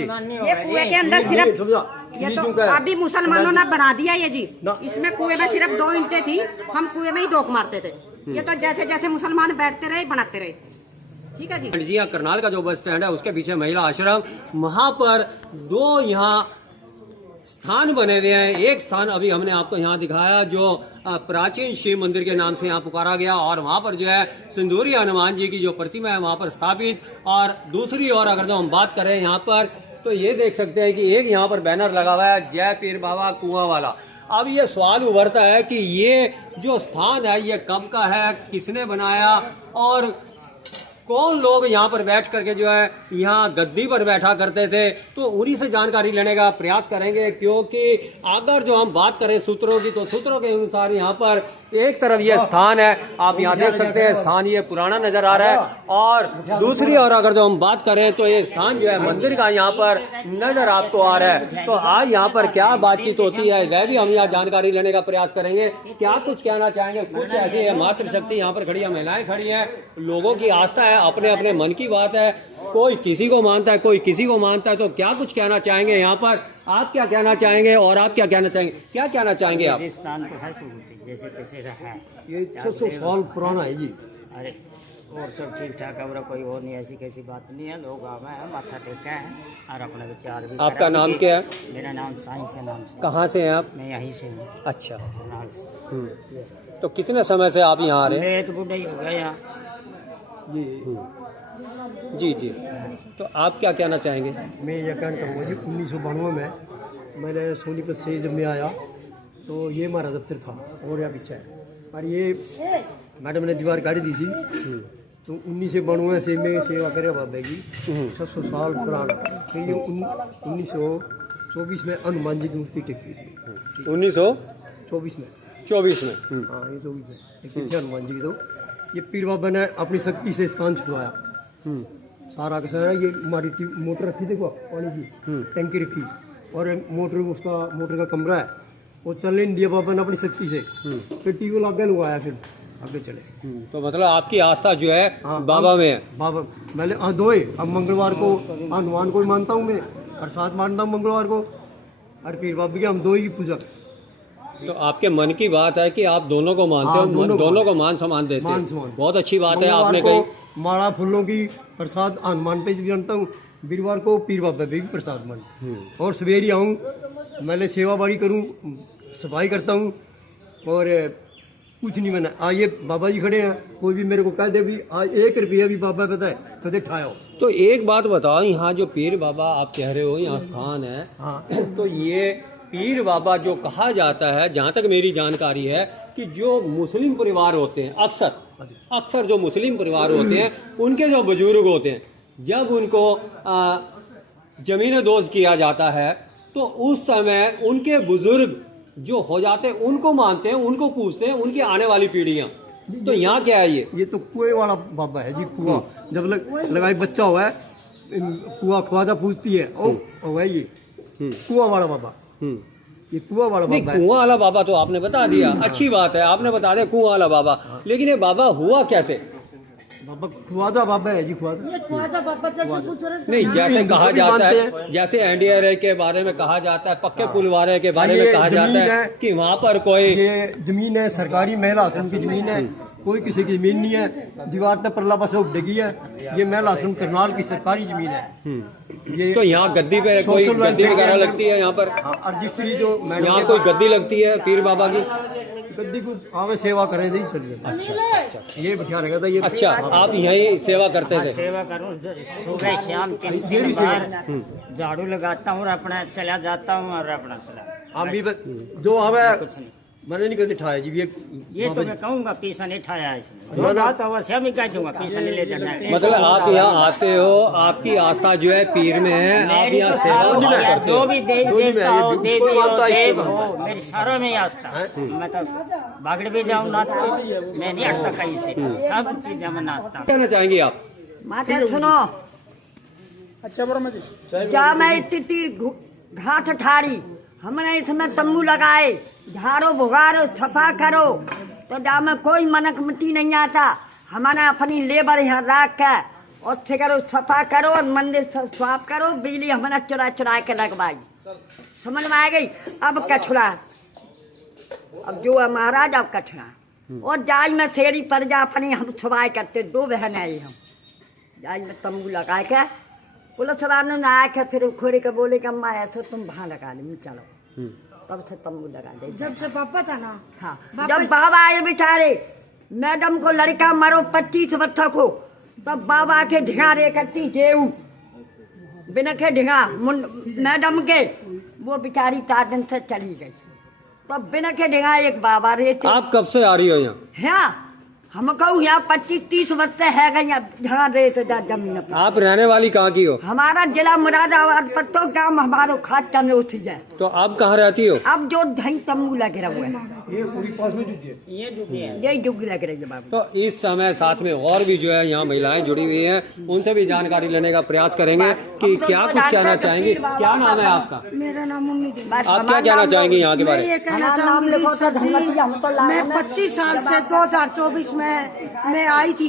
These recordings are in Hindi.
ये कुएं के अंदर सिर्फ ये तो अभी मुसलमानों ने बना दिया ये जी। इसमें कुएं में सिर्फ 2 ईंटें थी, हम कुएं में ही डोक मारते थे। ये तो जैसे जैसे मुसलमान बैठते रहे बनाते रहे। ठीक है जी। जी हाँ, करनाल का जो बस स्टैंड है उसके पीछे महिला आश्रम, वहाँ पर 2 यहाँ स्थान बने हुए हैं। एक स्थान अभी हमने आपको यहाँ दिखाया जो प्राचीन शिव मंदिर के नाम से यहाँ पुकारा गया, और वहाँ पर जो है सिंदूरी हनुमान जी की जो प्रतिमा है वहाँ पर स्थापित। और दूसरी ओर अगर जो हम बात करें यहाँ पर, तो ये देख सकते हैं कि एक यहाँ पर बैनर लगा हुआ है, जय पीर बाबा कुआं वाला। अब ये सवाल उभरता है कि ये जो स्थान है ये कब का है, किसने बनाया, और कौन लोग यहाँ पर बैठ करके जो है यहाँ गद्दी पर बैठा करते थे। तो उन्हीं से जानकारी लेने का प्रयास करेंगे, क्योंकि अगर जो हम बात करें सूत्रों की, तो सूत्रों के अनुसार यहाँ पर एक तरफ ये स्थान है, आप यहाँ देख सकते हैं स्थान ये पुराना नजर आ रहा है, और दूसरी ओर अगर जो हम बात करें तो ये स्थान जो है मंदिर का यहाँ पर नजर आपको आ रहा है। तो आज यहाँ पर क्या बातचीत होती है वह भी हम यहाँ जानकारी लेने का प्रयास करेंगे। क्या कुछ कहना चाहेंगे, कुछ ऐसी है मातृशक्ति यहाँ पर खड़ी है, महिलाएं खड़ी है, लोगों की आस्था है, अपने अपने मन की बात है, कोई किसी को मानता है, कोई किसी को मानता है। तो क्या कुछ कहना चाहेंगे यहाँ पर, आप क्या कहना चाहेंगे और आप क्या कहना चाहेंगे, क्या कहना चाहेंगे आप? स्थान तो है जैसे कैसे रहा है, ये 600 साल पुराना है जी। अरे और सब ठीक ठाक है, और कोई और नहीं, ऐसी कैसी बात नहीं है। लोग आवे हैं, माथा टेका है और अपने विचार भी। आपका नाम क्या है? मेरा नाम साईं से नाम से। कहाँ से हैं आप? मैं यहीं से हूँ। अच्छा। करनाल से। तो कितने समय से आप यहाँ आ रहे हैं? मैं तो बूढ़ा ही हो गया यहाँ। जी जी। तो आप क्या कहना चाहेंगे? मैं ये कहना चाहूँगा जी, 1992 में मैंने सोनीपत से जब मैं आया तो ये हमारा दफ्तर था, और यहाँ पीछे है। और ये मैडम ने दीवार गाड़ी दी थी, तो 1992 से मैं सेवा करे बाबा की, 600 साल पुराना। फिर ये 1924 में हनुमान जी की मूर्ति टेकी थी। 1924 में 24 में हाँ, ये 24 में टेकी थी हनुमान जी की। तो ये पीर बाबा ने अपनी शक्ति से स्थान छुड़वाया सारा का सारा। ये हमारी मोटर रखी, देखो पानी की टंकी रखी, और मोटर का कमरा है, वो चलने नहीं दिया बाबा ने अपनी शक्ति से। फिर ट्यूबवेल आगे लगवाया, फिर आगे चले। तो मतलब आपकी आस्था जो है बाबा में है? बाबा मैंने दो है। अब मंगलवार को हनुमान को मानता हूँ मैं, और साथ मानता हूँ मंगलवार को, और पीर बाबा की हम 2 ही की पूजा। तो आपके मन की बात है कि आप दोनों को मानते हो, दोनों को मान सम्मान देते हो। बहुत अच्छी बात है आपने कही। माला फूलों की प्रसाद हनुमान पे भी जानता हूँ, वीरवार को पीर बाबा पे भी प्रसाद मान, और सवेरे आऊँ, मैं सेवा बाड़ी करूँ, सफाई करता हूँ, और कुछ नहीं बना। आज ये बाबा जी खड़े हैं, कोई भी मेरे को कह दे भी आज 1 रुपया भी बाबा पता है कदे ठाया। तो एक बात बताओ, यहाँ जो पीर बाबा आप कह रहे हो यहाँ स्थान है, तो ये पीर बाबा जो कहा जाता है, जहाँ तक मेरी जानकारी है, कि जो मुस्लिम परिवार होते हैं, अक्सर जो मुस्लिम परिवार होते हैं, उनके जो बुजुर्ग होते हैं, जब उनको जमीन दोज किया जाता है, तो उस समय उनके बुजुर्ग जो हो जाते हैं उनको मानते हैं, उनको पूछते हैं उनकी आने वाली पीढ़ियाँ। तो यहाँ क्या है ये तो कुएं वाला बाबा है जी। कुआं जब लगाई बच्चा हुआ है, कुआं ख्वाजा पूछती है, ओ ये कुआं वाला बाबा। ये कुआं वाला बाबा। कुआं वाला बाबा तो आपने बता दिया, अच्छी बात है, आपने बता दिया कुआं वाला बाबा। लेकिन ये बाबा हुआ कैसे? बाबा ख्वाजा बाबा है जी, ख्वाजा। ये ख्वाजा बाबा जैसे पूछ रहे नहीं, जैसे कहा जाता है, जैसे एनडीआरए के बारे में कहा जाता है, पक्के पुल वाले के बारे में कहा जाता है कि वहाँ पर कोई ये जमीन है सरकारी, महिला आश्रम की जमीन है, कोई किसी की जमीन नहीं है। दीवार पे परला बस डगी है, ये महिला आश्रम करनाल की सरकारी जमीन है। ये तो यहाँ गद्दी पे कोई गद्दी वगैरह लगती है यहाँ पर? रजिस्ट्री जो यहाँ कोई गद्दी लगती है पीर बाबा की? गद्दी को आवे सेवा करे दी चलिए। अच्छा, ये बिठा रहेगा था ये। अच्छा, आप यही सेवा करते थे? सेवा करूँ, सुबह शाम 3 बार झाड़ू लगाता हूँ और अपना चला जाता हूँ, और अपना चला। हम भी जो आवे कुछ नहीं, मैंने नहीं कभी ठाया जी। ये तो मैं कहूँगा पीसा नहीं ठाया है, तो अवश्य मैं कह दूंगा पीसा नहीं ले जाना है। मतलब आप यहाँ आते हो, आपकी आस्था जो है पीर में है, आप यहाँ सेवा जो भी देवता हो, देवी हो, देव हो, मेरी सारों में आस्था। मैं तो बागड़ भी जाऊँ नाच, मैं नहीं हटता कहीं से, सब चीजें में नाचता। कहना चाहेंगे आप? माता सुनो, क्या मैं इतनी घाट ठाड़ी, हमने इसमें तम्बू लगाए, झाड़ो भुगारो सफा करो, तो जहाँ में कोई मनक मिट्टी नहीं आता। हमारा अपनी लेबर यहाँ रख के और से करो सफा करो और मंदिर साफ करो, बिजली हमारा चुरा चुरा के लगवाई। समझ में आ गई? अब कछड़ा, अब जो है महाराज अब कछड़ा और जाज में शेरी पर जा अपनी हम सवाई करते, 2 बहन आई हम जाज में तंबू लगा के पुलिस वाले ने आया के फिर खोरे के बोले कि अम्मा ऐसा तुम वहाँ लगा ली, चलो तब से तंबू लगा दे। जब से पापा था ना, हाँ जब बाबा आए बेचारे, मैडम को लड़का मारो 25 वर्ष को, तब बाबा के ढिगारे कट्टी जेऊ बिना के ढिगा मैडम के, वो बेचारी 4 दिन से चली गई। तब बिना के ढिगा एक बाबा रहते। आप कब से आ रही हो यहाँ? हाँ हम कहूँ यहाँ 25-30 वर्ष से है गई जहाँ रहते जमीन पर। आप रहने वाली कहाँ की हो? हमारा जिला मुरादाबाद पत्तो गाँव हमारो खाटा में उठ जाए। तो आप कहाँ रहती हो? अब जो ढंग तम्बू लगे रहे हैं, ये पूरी पास में जुटी है, यही जुग लग रही है बाबू। तो इस समय साथ में और भी जो है यहाँ महिलाएं जुड़ी हुई हैं, उनसे भी जानकारी लेने का प्रयास करेंगे कि क्या कुछ कहना चाहेंगी। क्या नाम है आपका? मेरा नाम मुन्नी देवी। आप क्या कहना चाहेंगी यहाँ के बारे मैं में? ये कहना चाहूंगी मैं 25 साल से 2024 में मैं आई थी।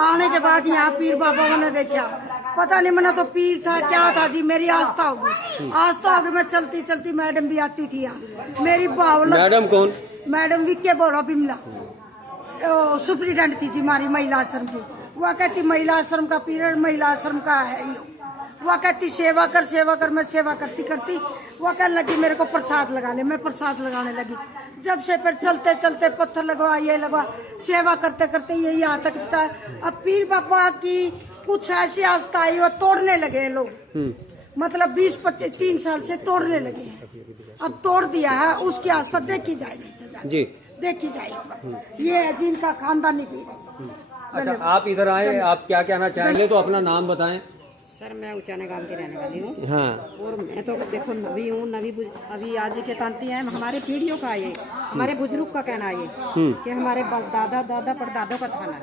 आने के बाद यहाँ पीर बाबा ने देखा, पता नहीं मना तो पीर था क्या था जी, मेरी आस्था होगी, आस्था होगी। मैं चलती चलती मैडम भी आती थी यहाँ, मेरी बावला। मैडम कौन? मैडम विक्के बोरा बिमला सुप्रिटेंडेंट थी जी हमारी महिला आश्रम की। वह कहती महिला आश्रम का पीरियड महिला आश्रम का है ही। वह कहती सेवा कर। मैं सेवा करती करती वह कहने लगी मेरे को प्रसाद लगा ले। मैं प्रसाद लगाने लगी। जब से फिर चलते चलते पत्थर लगवा, ये लगवा, सेवा करते करते ये यहाँ तक पहुंचा। अब पीर बाबा की कुछ ऐसी आस्था आई, वो तोड़ने लगे लोग, मतलब 20-25 3 साल से तोड़ने लगे हैं। अब तोड़ दिया है, उसकी आस्था देखी जाएगी जी, देखी जाएगी। ये है जिनका खानदानी पीर है। अच्छा आप इधर आए, आप क्या कहना चाहेंगे? तो अपना नाम बताएं। सर मैं उचाने गांव की रहने वाली हूँ। हाँ। और मैं तो देखो नवी हूँ, अभी आज के तांती हैं हमारे पीढ़ियों का, ये हमारे बुजुर्ग का कहना है कि हमारे दादा परदादों का थाना।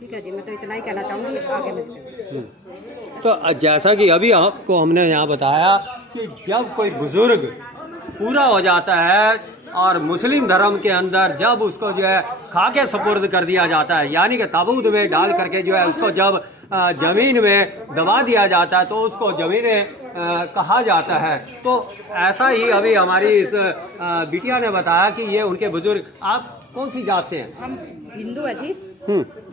ठीक है जी, मैं तो इतना ही कहना चाहूंगी, आगे मुझे। तो जैसा कि अभी आपको हमने यहाँ बताया कि जब कोई बुजुर्ग पूरा हो जाता है और मुस्लिम धर्म के अंदर जब उसको जो है खाके सुपुर्द कर दिया जाता है, यानी कि ताबूत में डाल करके जो है उसको जब जमीन में दबा दिया जाता है तो उसको जमीनें कहा जाता है। तो ऐसा ही अभी हमारी इस बिटिया ने बताया कि ये उनके बुजुर्ग। आप कौन सी जात से हैं? हम हिंदू है जी,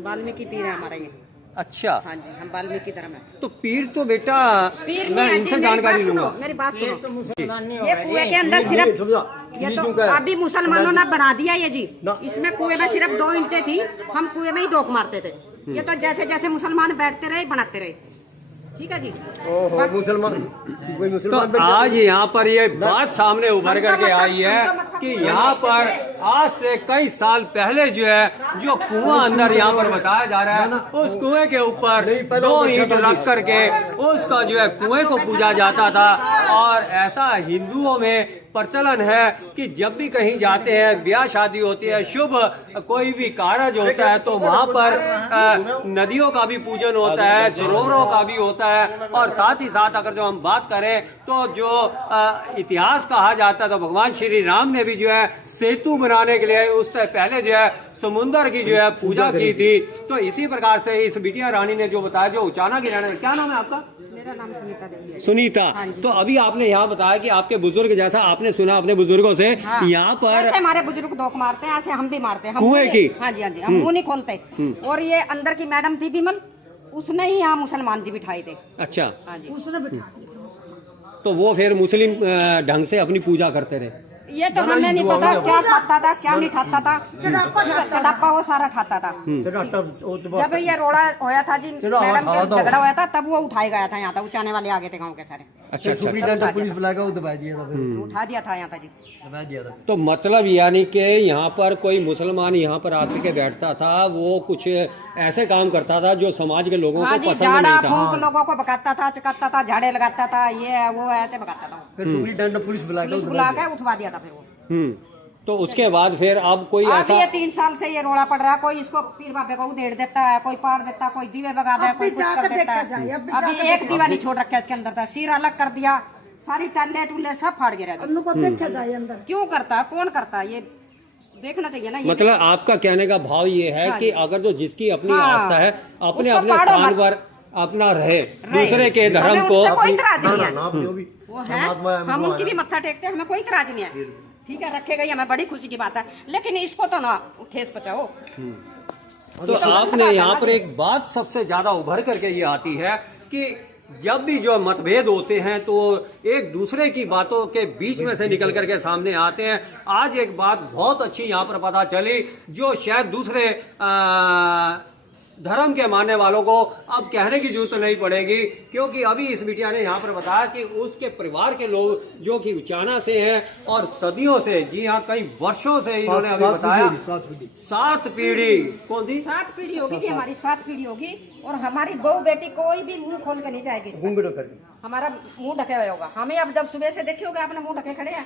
वाल्मीकि पीर है हमारा ये। अच्छा हाँ जी, हम वाल्मीकि धर्म है। तो पीर तो बेटा पीर मैं इनसे जानकारी लूंगा। मेरी बात सुनो, ये कुएं के अंदर सिर्फ ये तो अभी मुसलमानों ने बना दिया ये जी। इसमें कुएं में सिर्फ 2 ईंटें थी, हम कुएं में ही डोक मारते थे। ये तो जैसे जैसे मुसलमान बैठते रहे बनाते रहे। ठीक है जी। तो आज यहाँ पर ये बात सामने उभर करके आई है कि यहाँ पर आज से कई साल पहले जो है जो कुआं अंदर यहाँ पर बताया जा रहा है, उस कुएं के ऊपर 2 ईंट रख करके उसका जो है कुएं को पूजा जाता था। और ऐसा हिंदुओं में प्रचलन है कि जब भी कहीं जाते हैं, ब्याह शादी होती है, शुभ कोई भी कारज होता है, तो वहाँ पर नदियों का भी पूजन होता है, सरोवरों का भी होता है। और साथ ही साथ अगर जो हम बात करें तो जो इतिहास कहा जाता था, भगवान श्री राम ने भी जो है सेतु बनाने के लिए उससे पहले जो है समुद्र की जो है पूजा की थी। तो इसी प्रकार से इस बिटिया रानी ने जो बताया, जो उचाना की रहने। क्या नाम है आपका? मेरा नाम सुनीता देवी है। सुनीता। तो अभी आपने यहाँ बताया कि आपके बुजुर्ग, जैसा आपने सुना अपने बुजुर्गों से, यहाँ पर ऐसे हमारे बुजुर्ग डोक मारते हैं, ऐसे हम भी मारते हैं। कुएं की? हाँ जी, हम मुंह नहीं खोलते। और ये अंदर की मैडम थी बिमल, उसने ही यहाँ मुसलमान जी बिठाए थे। अच्छा। हाँ जी, उसने बिठा दिया। तो वो फिर मुस्लिम ढंग से अपनी पूजा करते रहे। ये तो हमें नहीं पता क्या खाता था क्या नहीं खाता था। चढ़ापा वो सारा खाता था। जब ये रोड़ा होया था जी, मैडम के झगड़ा होया था, तब वो उठाया गया था यहाँ था। उचाने वाले आगे थे गाँव के सारे। अच्छा। पुलिस बुलाकर वो दबा दिया था, उठा दिया था यहाँ था जी, दबा दिया था। तो मतलब यानी कि यहाँ पर कोई मुसलमान यहाँ पर आके के बैठता था, वो कुछ ऐसे काम करता था जो समाज के लोगों को पसंद नहीं था। फूंक लोगों को भगाता था, चकाता था, झाड़े लगाता था, ये वो ऐसे भगाता था। फिर पुलिस बुला के उठवा दिया था फिर वो। तो उसके बाद फिर अब कोई अभी ऐसा ये 3 साल से ये रोड़ा पड़ रहा है। कोई इसको पीर बाबे को उधेड़ देता है, कोई पाड़ देता है, कोई दीवे भगा देता है, कोई कुछ कर देता है। अभी एक दीवा नहीं छोड़ रखा है इसके अंदर था, सिर अलग कर दिया, सारी टल्ले टुल्ले सब फाड़ गिरा। क्यों करता है, कौन करता है, ये देखना चाहिए ना। मतलब आपका कहने का भाव ये है कि अगर जो जिसकी अपनी आस्था है, अपने अपने स्थान पर अपना रहे दूसरे के धर्म को। हमें उनसे कोई इतराज नहीं है। ना अपनी भी वो है, हम उनकी भी मत्था टेकते हैं, हमें कोई इतराज नहीं है। ठीक है, रखेगा ही, हमें बड़ी खुशी की बात है, लेकिन इसको तो ना ठेस पहुंचाओ। तो आपने यहाँ पर एक बात सबसे ज्यादा उभर करके ये आती है कि जब भी जो मतभेद होते हैं तो एक दूसरे की बातों के बीच में से निकल करके सामने आते हैं। आज एक बात बहुत अच्छी यहाँ पर पता चली, जो शायद दूसरे धर्म के मानने वालों को अब कहने की जरूरत नहीं पड़ेगी, क्योंकि अभी इस बिटिया ने यहाँ पर बताया कि उसके परिवार के लोग जो कि उचाना से हैं और सदियों से, जी हाँ कई वर्षों से इन्होंने अभी बताया 7 पीढ़ी। कौन सी 7 पीढ़ी होगी जी, हमारी 7 पीढ़ी होगी। और हमारी बहू बेटी कोई भी मुंह खोल कर नहीं जाएगी, हमारा मुंह ढके हुए होगा। हमें अब जब सुबह से देखे होगा अपना मुंह ढके खड़े हैं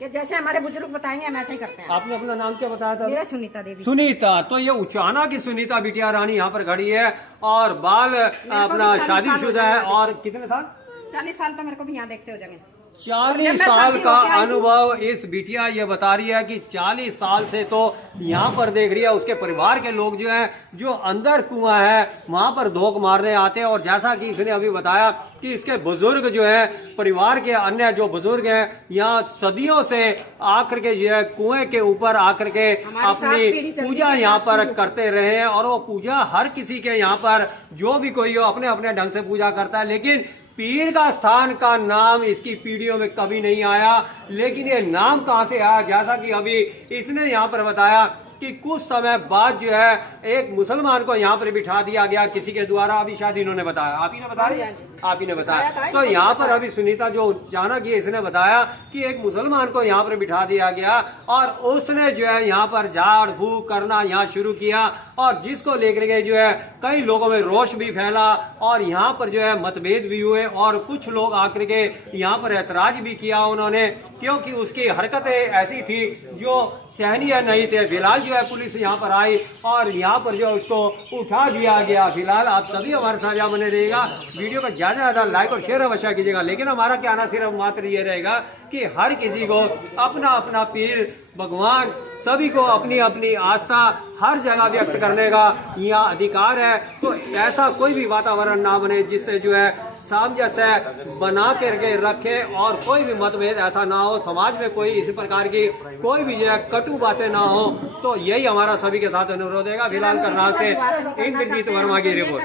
कि जैसे हमारे बुजुर्ग बताएंगे हम ऐसे ही करते हैं। आपने अपना नाम क्या बताया था? मेरा सुनीता देवी। सुनीता, तो ये उचाना की सुनीता बिटिया रानी यहाँ पर खड़ी है और बाल अपना शादीशुदा है। और कितने साल? 40 साल तो मेरे को भी यहाँ देखते हो जाएंगे। 40 साल का अनुभव इस बिटिया ये बता रही है कि 40 साल से तो यहाँ पर देख रही है उसके परिवार के लोग जो हैं, जो अंदर कुआं है वहां पर धोख मारने आते हैं। और जैसा कि इसने अभी बताया कि इसके बुजुर्ग जो है, परिवार के अन्य जो बुजुर्ग हैं, यहाँ सदियों से आकर के जो है कुएं के ऊपर आकर के अपनी पूजा यहाँ पर करते रहे हैं। और वो पूजा हर किसी के यहाँ पर जो भी कोई हो अपने अपने ढंग से पूजा करता है, लेकिन पीर का स्थान का नाम इसकी पीढ़ियों में कभी नहीं आया। लेकिन ये नाम कहां से आया, जैसा कि अभी इसने यहाँ पर बताया कि कुछ समय बाद जो है एक मुसलमान को यहाँ पर बिठा दिया गया किसी के द्वारा। अभी शायद इन्होंने बताया, आप ही ने बताया, आप ही ने बताया। तो यहाँ पर अभी सुनीता जो अचानक ये इसने बताया कि एक मुसलमान को यहाँ पर बिठा दिया गया और उसने जो है यहाँ पर झाड़ फूक करना यहाँ शुरू किया, और जिसको लेकर के जो है कई लोगों में रोष भी फैला और यहाँ पर जो है मतभेद भी हुए। और कुछ लोग आकर के यहाँ पर ऐतराज भी किया उन्होंने, क्योंकि उसकी हरकतें ऐसी थी जो सहनीय नहीं थे। फिलहाल जो है पुलिस यहाँ पर आई और यहाँ पर जो उसको उठा दिया गया। फिलहाल आप सभी हमारे साथ बने रहिएगा, वीडियो को ज्यादा ज्यादा लाइक और शेयर अवश्य कीजिएगा। लेकिन हमारा कहना सिर्फ मात्र ये रहेगा कि हर किसी को अपना अपना पीर भगवान, सभी को अपनी अपनी आस्था हर जगह व्यक्त करने का यहाँ अधिकार है। तो ऐसा कोई भी वातावरण ना बने जिससे जो है सामंजस्य बना करके रखे और कोई भी मतभेद ऐसा ना हो, समाज में कोई इसी प्रकार की कोई भी जो है कटु बातें ना हो। तो यही हमारा सभी के साथ अनुरोध है। फिलहाल करनाल से इंद्रजीत वर्मा की रिपोर्ट।